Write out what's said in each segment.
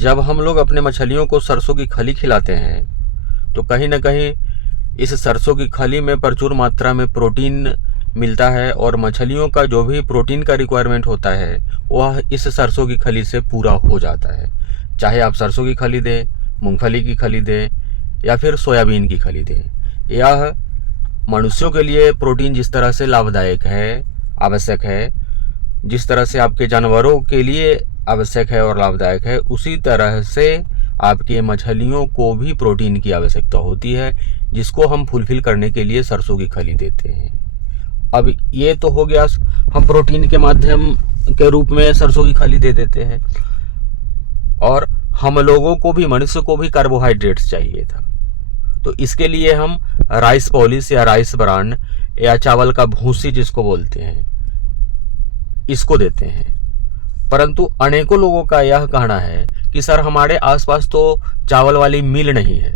जब हम लोग अपने मछलियों को सरसों की खली खिलाते हैं तो कहीं ना कहीं इस सरसों की खली में प्रचुर मात्रा में प्रोटीन मिलता है और मछलियों का जो भी प्रोटीन का रिक्वायरमेंट होता है वह इस सरसों की खली से पूरा हो जाता है। चाहे आप सरसों की खली दें, मूंगफली की खली दें या फिर सोयाबीन की खली दें। यह मनुष्यों के लिए प्रोटीन जिस तरह से लाभदायक है, आवश्यक है, जिस तरह से आपके जानवरों के लिए आवश्यक है और लाभदायक है, उसी तरह से आपके मछलियों को भी प्रोटीन की आवश्यकता होती है, जिसको हम फुलफिल करने के लिए सरसों की खली देते हैं। अब ये तो हो गया, हम प्रोटीन के माध्यम के रूप में सरसों की खली दे देते हैं, और हम लोगों को भी, मनुष्य को भी कार्बोहाइड्रेट्स चाहिए था, तो इसके लिए हम राइस पॉलिश या राइस ब्रान या चावल का भूसी जिसको बोलते हैं, इसको देते हैं। परंतु अनेकों लोगों का यह कहना है कि सर हमारे आसपास तो चावल वाली मिल नहीं है,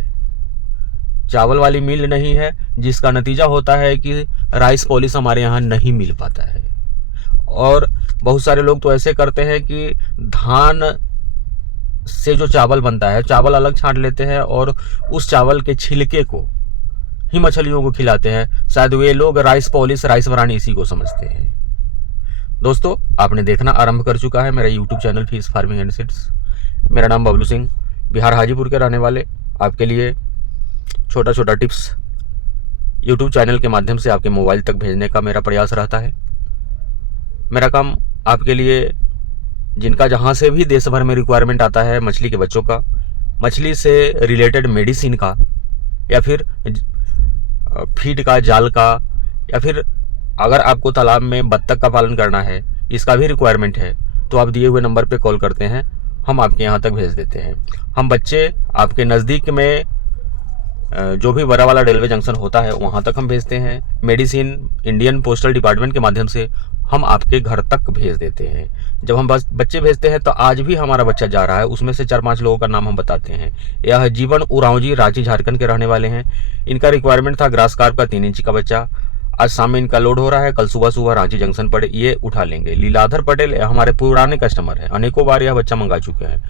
चावल वाली मिल नहीं है, जिसका नतीजा होता है कि राइस पॉलिश हमारे यहाँ नहीं मिल पाता है। और बहुत सारे लोग तो ऐसे करते हैं कि धान से जो चावल बनता है, चावल अलग छांट लेते हैं और उस चावल के छिलके को ही मछलियों को खिलाते हैं। शायद वे लोग राइस पॉलिश, राइस ब्रान इसी को समझते हैं। दोस्तों, आपने देखना आरंभ कर चुका है मेरा YouTube channel fish farming and seeds. मेरा नाम बबलू सिंह, बिहार हाजीपुर के रहने वाले, आपके लिए छोटा छोटा टिप्स यूट्यूब चैनल के माध्यम से आपके मोबाइल तक भेजने का मेरा प्रयास रहता है। मेरा काम आपके लिए, जिनका जहाँ से भी देश भर में रिक्वायरमेंट आता है मछली के बच्चों का, मछली से रिलेटेड मेडिसिन का, या फिर फीड का, जाल का, या फिर अगर आपको तालाब में बत्तख का पालन करना है, इसका भी रिक्वायरमेंट है, तो आप दिए हुए नंबर पे कॉल करते हैं, हम आपके यहाँ तक भेज देते हैं। हम बच्चे आपके नज़दीक में जो भी बड़ा वाला रेलवे जंक्शन होता है वहाँ तक हम भेजते हैं। मेडिसिन इंडियन पोस्टल डिपार्टमेंट के माध्यम से हम आपके घर तक भेज देते हैं। जब हम बच्चे भेजते हैं तो आज भी हमारा बच्चा जा रहा है, उसमें से 4-5 लोगों का नाम हम बताते हैं। यह जीवन उरांव जी, रांची झारखंड के रहने वाले हैं। इनका रिक्वायरमेंट था ग्रास कार्प का 3 इंच का बच्चा। आज शाम में इनका लोड हो रहा है, कल सुबह सुबह रांची जंक्शन पर ये उठा लेंगे। लीलाधर पटेल हमारे पुराने कस्टमर हैं, अनेकों बार यह बच्चा मंगा चुके हैं।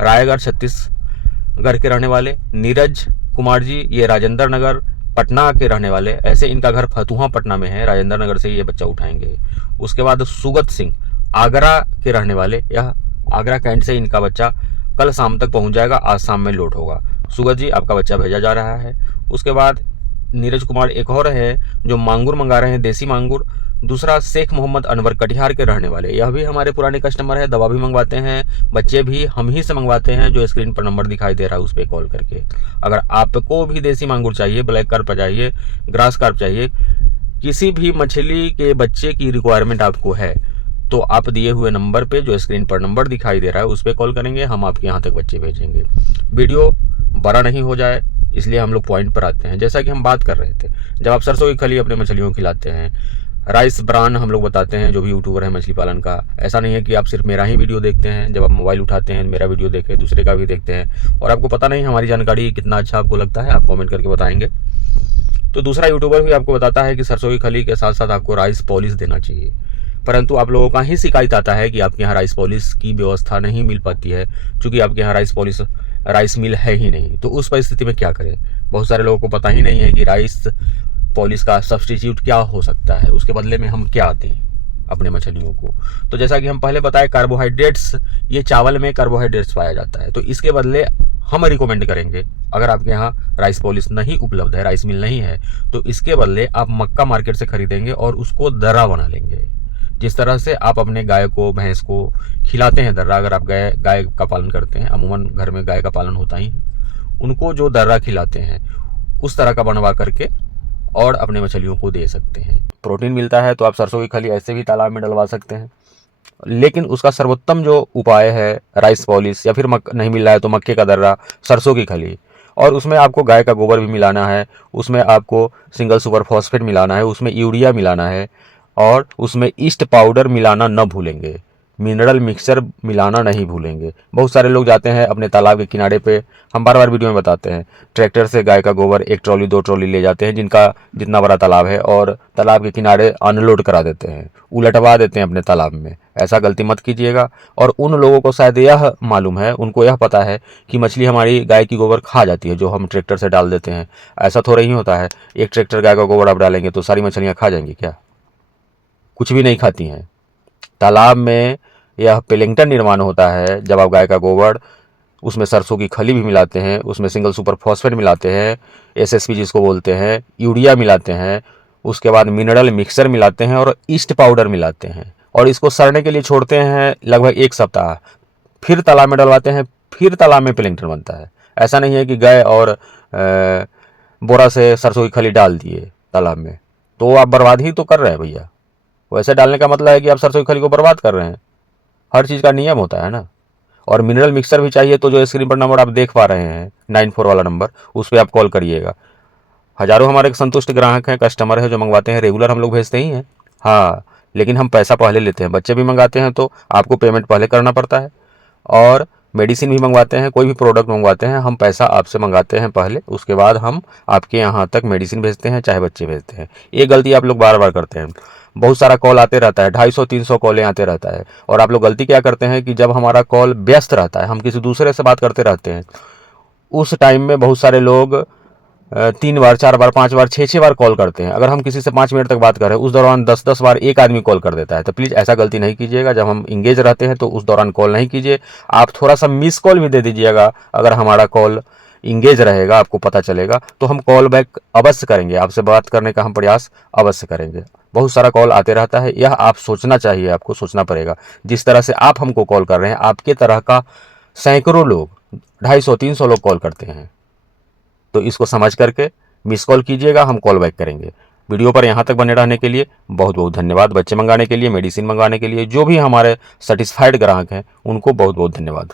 रायगढ़ छत्तीसगढ़ के रहने वाले नीरज कुमार जी, ये राजेंद्र नगर पटना के रहने वाले, ऐसे इनका घर फतुहा पटना में है, राजेंद्र नगर से ये बच्चा उठाएंगे। उसके बाद सुगत सिंह आगरा के रहने वाले, यह आगरा कैंट से इनका बच्चा कल शाम तक पहुंच जाएगा, आज शाम में लोड होगा। सुगत जी, आपका बच्चा भेजा जा रहा है। उसके बाद नीरज कुमार एक और है जो मांगुर मंगा रहे हैं, देसी मांगुर। दूसरा शेख मोहम्मद अनवर कटिहार के रहने वाले, यह भी हमारे पुराने कस्टमर है। दवा भी मंगवाते हैं, बच्चे भी हम ही से मंगवाते हैं, जो स्क्रीन पर नंबर दिखाई दे रहा है उस पर कॉल करके। अगर आपको भी देसी मांगुर चाहिए, ब्लैक कार्प चाहिए, ग्रास कार्प चाहिए, किसी भी मछली के बच्चे की रिक्वायरमेंट आपको है, तो आप दिए हुए नंबर पे, जो स्क्रीन पर नंबर दिखाई दे रहा है, उस पर कॉल करेंगे, हम आपके यहाँ तक बच्चे भेजेंगे। वीडियो बड़ा नहीं हो जाए इसलिए हम लोग पॉइंट पर आते हैं। जैसा कि हम बात कर रहे थे, जब आप सरसों की खली अपने मछलियों को खिलाते हैं, राइस ब्रान हम लोग बताते हैं, जो भी यूट्यूबर है मछली पालन का। ऐसा नहीं है कि आप सिर्फ मेरा ही वीडियो देखते हैं, जब आप मोबाइल उठाते हैं मेरा वीडियो देखें, दूसरे का भी देखते हैं, और आपको पता नहीं हमारी जानकारी कितना अच्छा आपको लगता है, आप कमेंट करके बताएंगे। तो दूसरा यूट्यूबर भी आपको बताता है कि सरसों की खली के साथ साथ आपको राइस पॉलिश देना चाहिए, परंतु आप लोगों का ही शिकायत आता है कि आपके यहाँ राइस पॉलिश की व्यवस्था नहीं मिल पाती है, क्योंकि आपके यहाँ राइस मिल है ही नहीं। तो उस परिस्थिति में क्या करें? बहुत सारे लोगों को पता ही नहीं है कि राइस पॉलिश का सब्स्टिट्यूट क्या हो सकता है, उसके बदले में हम क्या दें अपने मछलियों को। तो जैसा कि हम पहले बताए, कार्बोहाइड्रेट्स, ये चावल में कार्बोहाइड्रेट्स पाया जाता है, तो इसके बदले हम रिकमेंड करेंगे, अगर आपके यहाँ राइस पॉलिश नहीं उपलब्ध है, राइस मिल नहीं है, तो इसके बदले आप मक्का मार्केट से खरीदेंगे और उसको दर्रा बना लेंगे। जिस तरह से आप अपने गाय को, भैंस को खिलाते हैं दर्रा, अगर आप गाय का पालन करते हैं, अमूमन घर में गाय का पालन होता ही है, उनको जो दर्रा खिलाते हैं उस तरह का बनवा करके और अपने मछलियों को दे सकते हैं। प्रोटीन मिलता है तो आप सरसों की खली ऐसे भी तालाब में डलवा सकते हैं, लेकिन उसका सर्वोत्तम जो उपाय है राइस पॉलिश, या फिर नहीं मिल रहा है तो मक्के का दर्रा, सरसों की खली, और उसमें आपको गाय का गोबर भी मिलाना है, उसमें आपको सिंगल सुपर फॉस्फेट मिलाना है, उसमें यूरिया मिलाना है, और उसमें ईस्ट पाउडर मिलाना न भूलेंगे। मिनरल मिक्सचर मिलाना नहीं भूलेंगे। बहुत सारे लोग जाते हैं अपने तालाब के किनारे पे, हम बार बार वीडियो में बताते हैं, ट्रैक्टर से गाय का गोबर 1 ट्रॉली 2 ट्रॉली ले जाते हैं, जिनका जितना बड़ा तालाब है, और तालाब के किनारे अनलोड करा देते हैं, उलटवा देते हैं अपने तालाब में। ऐसा गलती मत कीजिएगा। और उन लोगों को शायद यह मालूम है, उनको यह पता है कि मछली हमारी गाय की गोबर खा जाती है जो हम ट्रैक्टर से डाल देते हैं। ऐसा थोड़ा ही होता है, एक ट्रैक्टर गाय का गोबर आप डालेंगे तो सारी मछलियाँ खा जाएंगी क्या? कुछ भी नहीं खाती हैं। तालाब में यह प्लैंक्टन निर्माण होता है जब आप गाय का गोबर, उसमें सरसों की खली भी मिलाते हैं, उसमें सिंगल सुपर फॉस्फेट मिलाते हैं, SSP जिसको बोलते हैं, यूरिया मिलाते हैं, उसके बाद मिनरल मिक्सर मिलाते हैं और ईस्ट पाउडर मिलाते हैं, और इसको सड़ने के लिए छोड़ते हैं लगभग 1 सप्ताह, फिर तालाब में डलवाते हैं, फिर तालाब में प्लैंक्टन बनता है। ऐसा नहीं है कि गए और बोरा से सरसों की खली डाल दिए तालाब में, तो आप बर्बाद ही तो कर रहे हैं भैया। वैसे डालने का मतलब है कि आप सरसों की खली को बर्बाद कर रहे हैं। हर चीज़ का नियम होता है ना। और मिनरल मिक्सर भी चाहिए तो जो स्क्रीन पर नंबर आप देख पा रहे हैं 94 वाला नंबर, उस पर आप कॉल करिएगा। हज़ारों हमारे संतुष्ट ग्राहक हैं, कस्टमर हैं जो मंगवाते हैं, रेगुलर हम लोग भेजते ही हैं। हाँ, लेकिन हम पैसा पहले लेते हैं। बच्चे भी मंगाते हैं तो आपको पेमेंट पहले करना पड़ता है, और मेडिसिन भी मंगवाते हैं, कोई भी प्रोडक्ट मंगवाते हैं, हम पैसा आपसे मंगाते हैं पहले, उसके बाद हम आपके यहाँ तक मेडिसिन भेजते हैं, चाहे बच्चे भेजते हैं। ये गलती आप लोग बार बार करते हैं। बहुत सारा कॉल आते रहता है, 250-300 कॉलें आते रहता है, और आप लोग गलती क्या करते हैं कि जब हमारा कॉल व्यस्त रहता है, हम किसी दूसरे से बात करते रहते हैं, उस टाइम में बहुत सारे लोग 3 बार 4 बार 5 बार 6 बार कॉल करते हैं। अगर हम किसी से 5 मिनट तक बात कर रहे हैं, उस दौरान 10 बार एक आदमी कॉल कर देता है। तो प्लीज़ ऐसा गलती नहीं कीजिएगा। जब हम इंगेज रहते हैं तो उस दौरान कॉल नहीं कीजिए। आप थोड़ा सा मिस कॉल भी दे दीजिएगा। अगर हमारा कॉल इंगेज रहेगा, आपको पता चलेगा, तो हम कॉल बैक अवश्य करेंगे, आपसे बात करने का हम प्रयास अवश्य करेंगे। बहुत सारा कॉल आते रहता है, यह आप सोचना चाहिए, आपको सोचना पड़ेगा। जिस तरह से आप हमको कॉल कर रहे हैं, आपके तरह का सैकड़ों लोग, 250-300 लोग कॉल करते हैं। तो इसको समझ करके मिस कॉल कीजिएगा, हम कॉल बैक करेंगे। वीडियो पर यहाँ तक बने रहने के लिए बहुत बहुत धन्यवाद। बच्चे मंगाने के लिए, मेडिसिन मंगाने के लिए, जो भी हमारे सेटिस्फाइड ग्राहक हैं, उनको बहुत बहुत धन्यवाद।